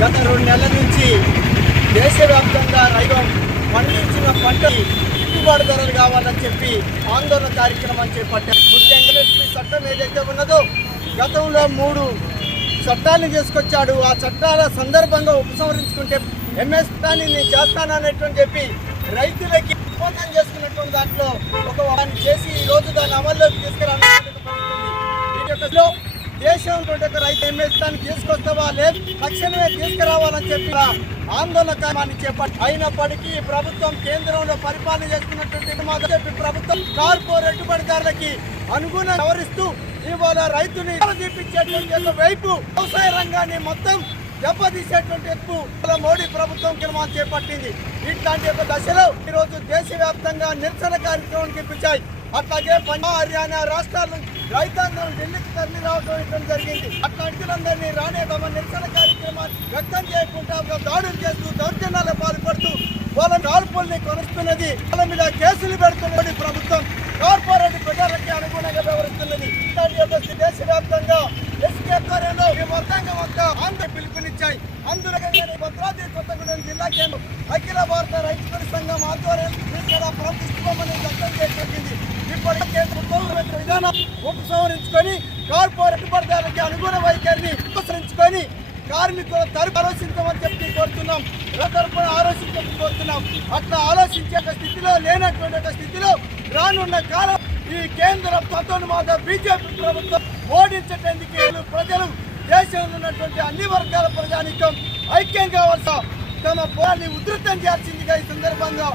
గత 2 నెలల నుంచి దేశవ్యాప్తంగా రైతులు పండించిన పంటకి గిట్టుబాటు ధరలు కావాలని చెప్పి ఆందోళన కార్యక్రమం చేపట్టారు. ముఖ్యంగా చట్టం ఏదైతే ఉన్నదో గతంలో 3 చట్టాలను తీసుకొచ్చాడు. ఆ చట్టాల సందర్భంగా ఉపసంహరించుకుంటే ఎంఎస్పీని నేను చేస్తాననేటువంటి చెప్పి రైతులకి ఒప్పందం చేసుకున్నటువంటి దాంట్లో ఒక వాడిని చేసి ఈ రోజు దాన్ని అమల్లోకి తీసుకురావాలని దేశంలో రైతు ఎంఎస్పీని తీసుకొస్తావా లేదు తక్షణమే తీసుకురావాలని చెప్పి ఆందోళన కార్యక్రమాన్ని చేపట్టి అయినప్పటికీ ప్రభుత్వం కేంద్రంలో పరిపాలన చేస్తున్నటువంటి ప్రభుత్వం కార్పొరేట్ పెట్టుబడిదారులకి అనుగుణంగా వ్యవహరిస్తూ ఇవాళ రైతుని చూపించేటువంటి వైపు వ్యవసాయ రంగాన్ని మొత్తం దెబ్బతీసేటువంటి మోడీ ప్రభుత్వం క్రమాలు చేపట్టింది. ఇట్లాంటి ఒక దశలో ఈరోజు దేశవ్యాప్తంగా నిరసన కార్యక్రమానికి పిలిచాయి. అట్లాగే పంజాబ్ హర్యానా రాష్ట్రాల రైతాంగం ఢిల్లీకి తరలి రావడం జరిగింది. అట్లాంటిలందరినీ రానే తమ నిరసన కార్యక్రమాన్ని వ్యక్తం చేయకుండా దాడులు చేస్తూ దౌర్జన్యాలు పాల్పడుతూ వాళ్ళ కాల్పుల్ని కొనుస్తున్నది. వాళ్ళ మీద కేసులు పెడుతున్నది ప్రభుత్వం. కార్పొరేట్ ప్రజలకి అనుగుణంగా వ్యవహరిస్తున్నది. దేశవ్యాప్తంగా పిలుపునిచ్చాయి. అందులో భద్రాద్రి కొత్తగూడెం జిల్లా కేంద్రం అఖిల భారత రైతు సంఘం ఆధ్వర్యంలో ప్రతిష్ఠితమని వ్యక్తం చేసింది. ఇప్పటికే విధానం ఉపసంహరించుకొని కార్పొరేట్ పెట్టుబడిదారులకి అనుగుణ వైఖరిని ఉపసరించుకొని కార్మికుల తరపు ఆలోచించమని చెప్పి కోరుతున్నాం. తరపున ఆలోచించమని కోరుతున్నాం. అట్లా ఆలోచించే స్థితిలో లేనటువంటి స్థితిలో రానున్న కాలం ఈ కేంద్ర పతోన్మాద బీజేపీ ప్రభుత్వం ఓడించడానికి ప్రజలు దేశంలో ఉన్నటువంటి అన్ని వర్గాల ప్రజానికం ఐక్యం కావాల్సిన తమ పోరాన్ని ఉధృతం చేయాల్సిందిగా ఈ సందర్భంగా